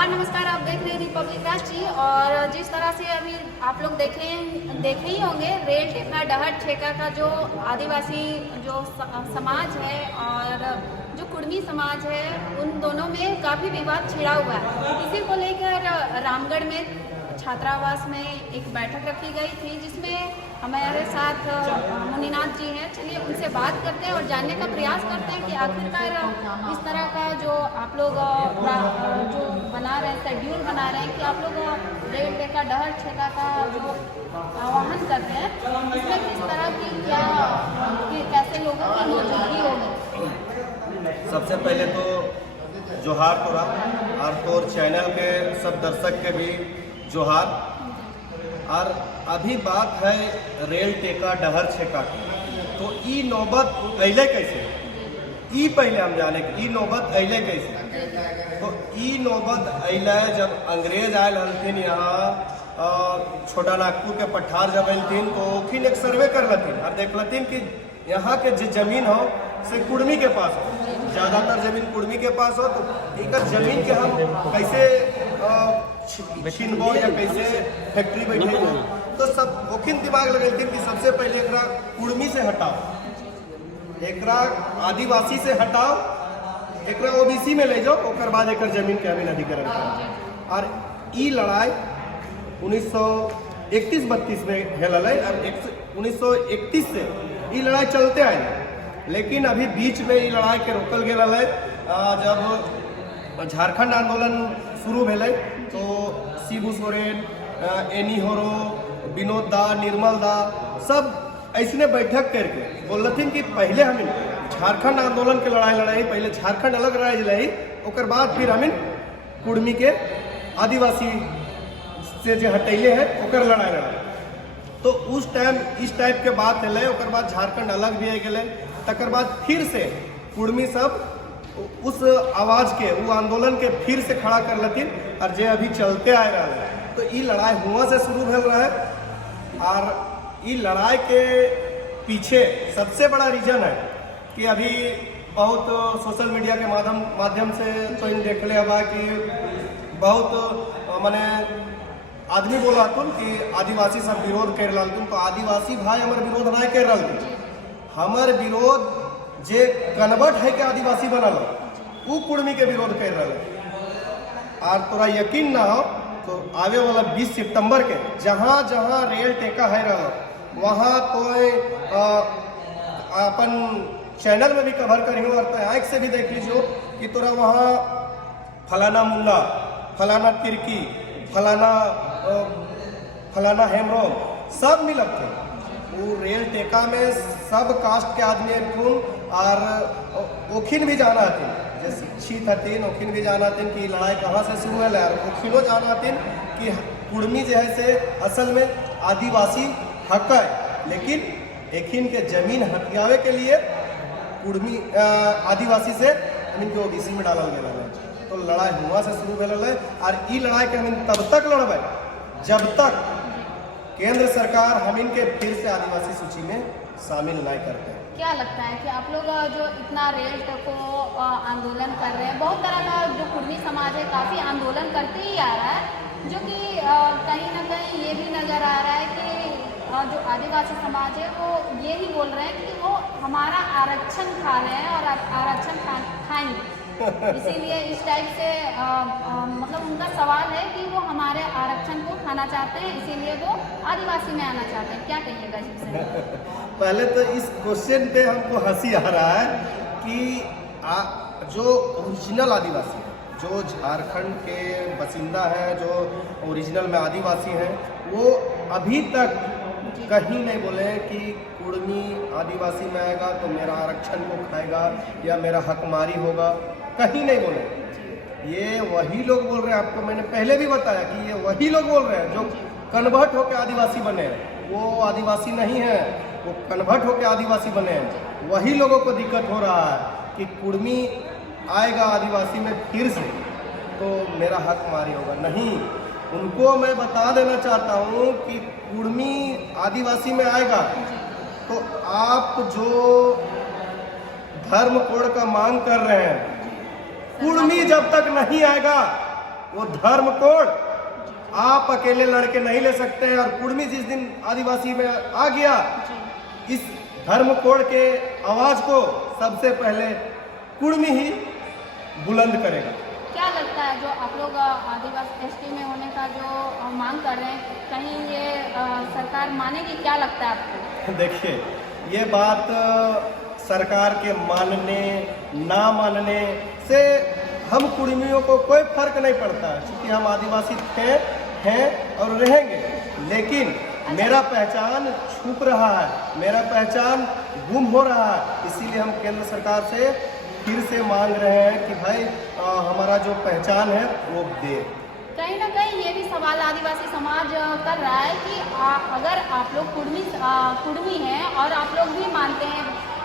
हाँ नमस्कार, आप देख रहे हैं रिपब्लिक राज जी। और जिस तरह से अभी आप लोग देखे ही होंगे, रेल टेका डहर ठेका का जो आदिवासी जो समाज है और जो कुर्मी समाज है, उन दोनों में काफ़ी विवाद छिड़ा हुआ है। इसी को लेकर रामगढ़ में छात्रावास में एक बैठक रखी गई थी, जिसमें हमारे साथ मुनिनाथ जी हैं। चलिए उनसे बात करते हैं और जानने का प्रयास करते हैं कि आखिरकार इस तरह का जो आप लोग जो बना रहे हैं, शेड्यूल बना रहे हैं कि आप लोग रेल टेका डहर ठेका का जो आह्वान कर रहे हैं, इसमें किस तरह की क्या कैसे लोगों की मौजूदगी होगी। सबसे पहले तो जोहार तोरा और तोर चैनल के सब दर्शक के भी जोहार। और अभी बात है रेल टेका डहर ठेका की, तो ई नौबत अइले कैसे, ई पहले हम जाने कि ई नौबत अइले कैसे। तो ई नौबत अइले जब अंग्रेज आयल हलथिन यहाँ छोटा नागपुर के पठार जब अइलथिन, तो ओखिन एक सर्वे कर लथिन और देख लथिन कि यहाँ के जो जमीन हो से कुर्मी के पास हो, ज़्यादातर जमीन कुर्मी के पास हो, तो एक जमीन के हम कैसे छीनबो या कैसे फैक्ट्री बैठे, तो सब ओखिन दिमाग लगेलथिन कि सबसे पहले एकरा कुर्मी से हटाओ, एकरा आदिवासी से हटाओ, एकरा ओबीसी में ले जाओ, ओकर बाद एकर जमीन के अमीन अधिग्रहण करो। और ई लड़ाई 1931-32 में हेलल और 1931 से ई लड़ाई चलते आए। लेकिन अभी बीच में ई लड़ाई के रोकल गेल है। जब झारखंड आंदोलन शुरू भेलै तो शिबू सोरेन, एनी होरो, विनोद दा, निर्मल दा सब ऐसने बैठक करके बोलथिन कि पहले हम झारखंड आंदोलन के लड़ाई लड़ाई, पहले झारखंड अलग लड़ाई लड़ाई, ओकर बाद फिर हम कुर्मी के आदिवासी से जो हटैले है ओकर लड़ाई लड़ाई। तो उस टाइम इस टाइप के बात है, ओकर बाद झारखंड अलग भी गए, तकर बाद फिर से कुर्मी सब उस आवाज के, वो आंदोलन के फिर से खड़ा कर लथिन और जे अभी चलते आ रहा है। तो ये लड़ाई हुआ से शुरू भेल रहा है। और ये लड़ाई के पीछे सबसे बड़ा रीजन है कि अभी बहुत सोशल मीडिया के माध्यम से तो इन देख ले हवा कि बहुत माने आदमी बोला तुम कि आदिवासी सब विरोध कर रहा तुम, तो आदिवासी भाई हमारे विरोध नहीं कर रहा, हमारे विरोध जे कन्वर्ट है के आदिवासी बनल वो कुर्मी के विरोध कर रहा। और तोरा यकीन ना हो तो आवे वाला 20 सितंबर के जहाँ जहाँ रेल टेका है रहा, वहाँ तो अपन चैनल में भी कवर करी हो और आँख से भी देख लीजिए कि तोरा वहाँ फलाना मुन्ना, फलाना तिरकी, फलाना हेमरोम सब मिलत थे। वो रेल टेका में सब कास्ट के आदमी खून और ओखिन भी जाना थे, जो शिक्षित हथिन ओखिन भी जाना थे कि लड़ाई कहाँ से शुरू है, और ओखिनो जाना थे कि कुर्मी जो है से असल में आदिवासी हक है, लेकिन एखिन के जमीन हथियावे के लिए कुर्मी आदिवासी से इनके ओबीसी में डालल गया है। तो लड़ाई हुआ से शुरू भेल है। और ई लड़ाई के हम तब तक लड़बे जब तक केंद्र सरकार हम इनके फिर से आदिवासी सूची में शामिल नहीं करते। क्या लगता है कि आप लोग जो इतना रेल टेको आंदोलन कर रहे हैं, बहुत तरह का जो कुर्मी समाज है काफ़ी आंदोलन करते ही आ रहा है, जो कि कहीं ना कहीं ये भी नज़र आ रहा है कि जो आदिवासी समाज है वो ये ही बोल रहे हैं कि वो हमारा आरक्षण खा रहे हैं और आरक्षण खाएंगे। इसीलिए इस टाइप से मतलब उनका सवाल है कि वो हमारे आरक्षण को खाना चाहते हैं, इसीलिए वो आदिवासी में आना चाहते हैं। क्या कहिएगा इससे? पहले तो इस क्वेश्चन पे हमको हंसी आ रहा है कि जो ओरिजिनल आदिवासी है, जो झारखंड के बसिंदा हैं, जो ओरिजिनल में आदिवासी हैं, वो अभी तक कहीं नहीं बोले कि कुर्मी आदिवासी में आएगा तो मेरा आरक्षण को खाएगा या मेरा हकमारी होगा, कहीं नहीं बोले। ये वही लोग बोल रहे हैं, आपको मैंने पहले भी बताया कि ये वही लोग बोल रहे हैं जो कन्वर्ट होकर आदिवासी बने हैं। वो आदिवासी नहीं है, वो कन्वर्ट होकर आदिवासी बने हैं। वही लोगों को दिक्कत हो रहा है कि कुर्मी आएगा आदिवासी में फिर से तो मेरा हक मारी होगा। नहीं, उनको मैं बता देना चाहता हूँ कि कुर्मी आदिवासी में आएगा तो आप जो धर्म कोड का मांग कर रहे हैं, कुर्मी जब तक नहीं आएगा वो धर्म कोड आप अकेले लड़के नहीं ले सकते हैं। और कुर्मी जिस दिन आदिवासी में आ गया, इस धर्म कोड के आवाज को सबसे पहले कुर्मी ही बुलंद करेगा। क्या लगता है जो आप लोग आदिवासी एसटी में होने का जो मांग कर रहे हैं, कहीं ये सरकार मानेगी? क्या लगता है आपको? देखिए, ये बात सरकार के मानने ना मानने से हम कुर्मियों को कोई फर्क नहीं पड़ता है, क्योंकि हम आदिवासी थे, हैं और रहेंगे। लेकिन मेरा पहचान छुप रहा है, मेरा पहचान गुम हो रहा है। इसीलिए हम केंद्र सरकार से फिर से मांग रहे हैं कि भाई हमारा जो पहचान है वो दे। कहीं ना कहीं ये भी सवाल आदिवासी समाज कर रहा है कि अगर आप लोग कुर्मी हैं और आप लोग भी मानते हैं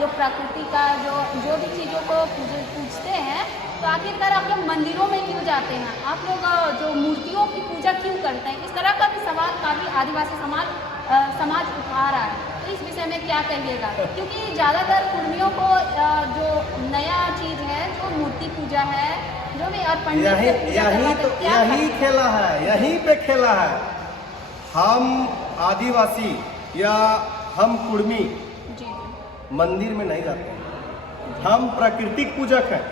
जो प्रकृति का जो भी चीज़ों को पूजते हैं, तो आखिरकार आप लोग मंदिरों में क्यों जाते हैं? आप लोग जो मूर्तियों की पूजा क्यों करते हैं? इस तरह का भी सवाल काफ़ी आदिवासी समाज उठा रहा है। तो इस विषय में क्या कहिएगा? क्योंकि ज़्यादातर कुर्मियों को जो नया चीज़ है जो मूर्ति पूजा है, जो भी और पंडित यही खेला है, यहीं पे खेला है। हम आदिवासी या हम कुर्मी मंदिर में नहीं जाते हैं, हम प्राकृतिक पूजक हैं।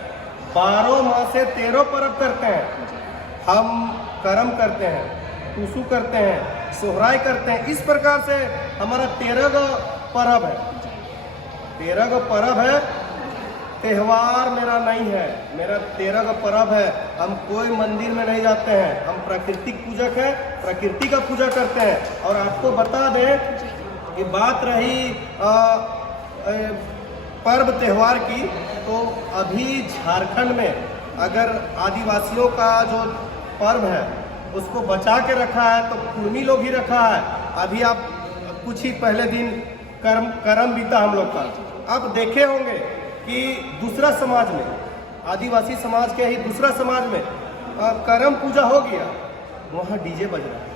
12 माह से 13 पर्व करते हैं। हम कर्म करते हैं, टूसू करते हैं, सोहराय करते हैं। इस प्रकार से हमारा 13 गो पर्व है, 13 गो पर्व है। त्यौहार मेरा नहीं है, मेरा 13 का पर्व है। हम कोई मंदिर में नहीं जाते हैं, हम प्राकृतिक पूजक हैं, प्रकृति का पूजा करते हैं। और आपको बता दें कि बात रही पर्व त्यौहार की, तो अभी झारखंड में अगर आदिवासियों का जो पर्व है उसको बचा के रखा है तो कुर्मी लोग ही रखा है। अभी आप कुछ ही पहले दिन कर्म बीता हम लोग का, आप देखे होंगे कि दूसरा समाज में, आदिवासी समाज के ही दूसरा समाज में करम पूजा हो गया, वहाँ डीजे बज रहा है।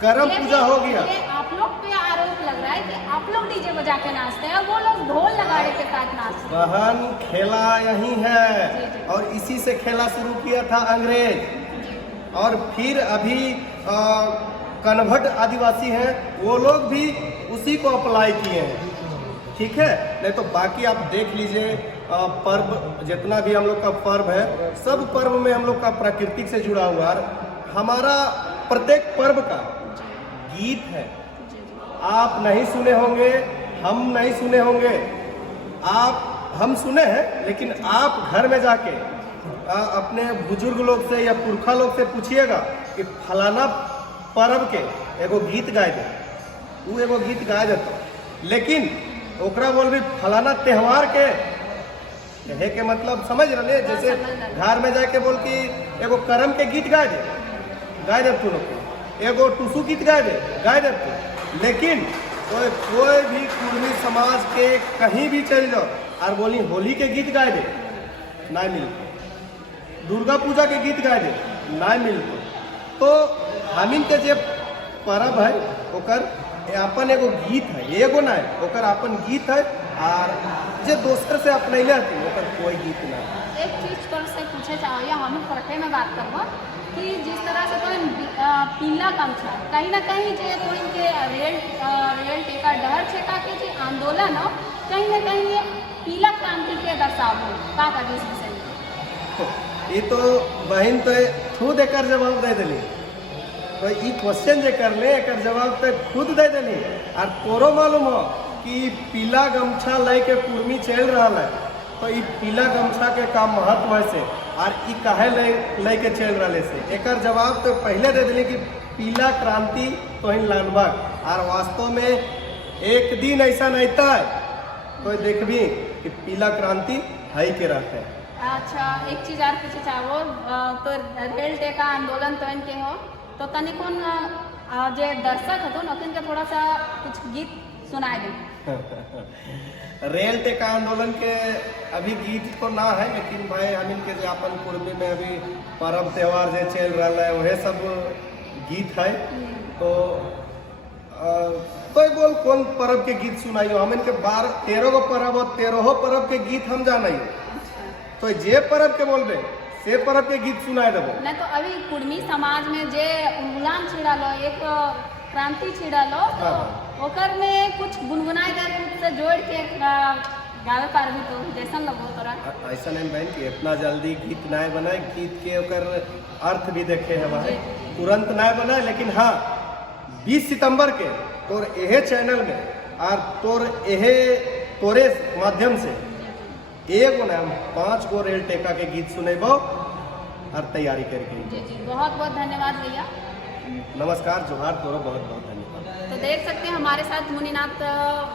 करम पूजा हो गया, आप लोग पे आरोप लग रहा है कि आप लोग डीजे बजा के नाचते हैं और वो लोग ढोल नगाड़े के साथ नाचते हैं। बहन, खेला यही है और इसी से खेला शुरू किया था अंग्रेज। और फिर अभी कन्वर्ट आदिवासी हैं, वो लोग भी उसी को अप्लाई किए हैं। ठीक है, नहीं तो बाकी आप देख लीजिए पर्व, जितना भी हम लोग का पर्व है, सब पर्व में हम लोग का प्राकृतिक से जुड़ा हुआ है। हमारा प्रत्येक पर्व का गीत है, आप नहीं सुने होंगे, हम नहीं सुने होंगे, हम सुने हैं, लेकिन आप घर में जाके अपने बुजुर्ग लोग से या पुरखा लोग से पूछिएगा कि फलाना पर्व के एगो गीत गाए दे, वो एगो गीत गाए देता। लेकिन ओकरा बोल भी फलाना त्यौहार के कहे के मतलब समझ रहे, जैसे घर में जाके बोल कि एगो करम के गीत गाए दे तू लोग, एगो टूसू गीत गाए दे तू। लेकिन कोई भी कुर्मी समाज के कहीं भी चल जाओ और बोली होली के गीत गाए दे, नहीं मिलते। दुर्गा पूजा के गीत गाए दे, नहीं मिलते। तो हमिन के जे पर्व है ओकर अपन एगो गीत है, एगो ना है, ओकर अपन गीत है। और जे दोसर से अपने लेती ओकर कोई गीत ना है। एक चीज पर से पूछे चाहिए, हम फरके में बात करबो कि जिस तरह से कोई पीला गमछा कहीं ना कहीं जे कोई के रेल टेका डहर छेका के जे आंदोलन हो, कहीं ना कहीं ये पीला क्रांति के दर्शाव का जिस विषय ये तो बहन तो खुद एक जवाब दे दिली। तो ये क्वेश्चन जे कर ले एक जवाब तो खुद दे दिली। और तोरो मालूम हो कि पीला गमछा लेके कुर्मी चल रहा है, तो ये पीला गमछा के का महत्व है से और ये काहे लेके चल रहा से, एक जवाब तो पहले दे दिली कि पीला क्रांति तो ही लानबाग। और वास्तव में एक दिन ऐसा नहीं था कोई देखबी कि पीला क्रांति है के रहते हैं। अच्छा, एक चीज और पूछे चाहो तो रेल टेका आंदोलन तो इनके हो, तो तनिकुन जो दर्शक हतुन ओकिन के थोड़ा सा कुछ गीत सुनाए दे। रेल टेका आंदोलन के अभी गीत तो ना है, लेकिन भाई हम इनके जो अपन कुर्मी में अभी पर्व त्यौहार जो चल रहा है वह सब गीत है। तो कोई बोल कौन पर्व के गीत सुनाइयो, हम इनके 13 गो पर्व और 13 पर्व के गीत हम जानाइयो। तो जे पर्व के बोलबे से परब के गीत सुनाए देबो। नहीं तो अभी कुर्मी समाज में जे गुलाम छिड़ा लो, एक क्रांति छिड़ा लो, तो हाँ। ओकर में कुछ गुनगुनाए दे, खुद से जोड़ के गावे पार भी तो जैसन लगो तोरा। ऐसा नहीं बहन कि इतना जल्दी गीत ना बनाए, गीत के ओकर अर्थ भी देखे है भाई, तुरंत ना बनाए, लेकिन हाँ 20 सितंबर के तोर एहे चैनल में और तोरे माध्यम से एगो ना 5 गो रेल टेका के गीत सुनेबो और तैयारी करके। जी जी, बहुत बहुत धन्यवाद भैया। नमस्कार, जोहार, तोरो बहुत बहुत धन्यवाद। तो देख सकते हैं हमारे साथ मुनिनाथ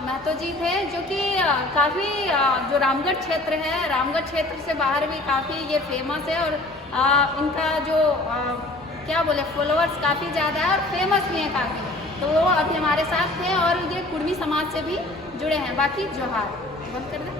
महतो जी थे, जो कि काफ़ी जो रामगढ़ क्षेत्र है, रामगढ़ क्षेत्र से बाहर भी काफ़ी ये फेमस है, और इनका जो क्या बोले फॉलोअर्स काफ़ी ज़्यादा है और फेमस भी है काफ़ी। तो वो अभी हमारे साथ थे और ये कुर्मी समाज से भी जुड़े हैं। बाकी जोहार, बंद कर दें।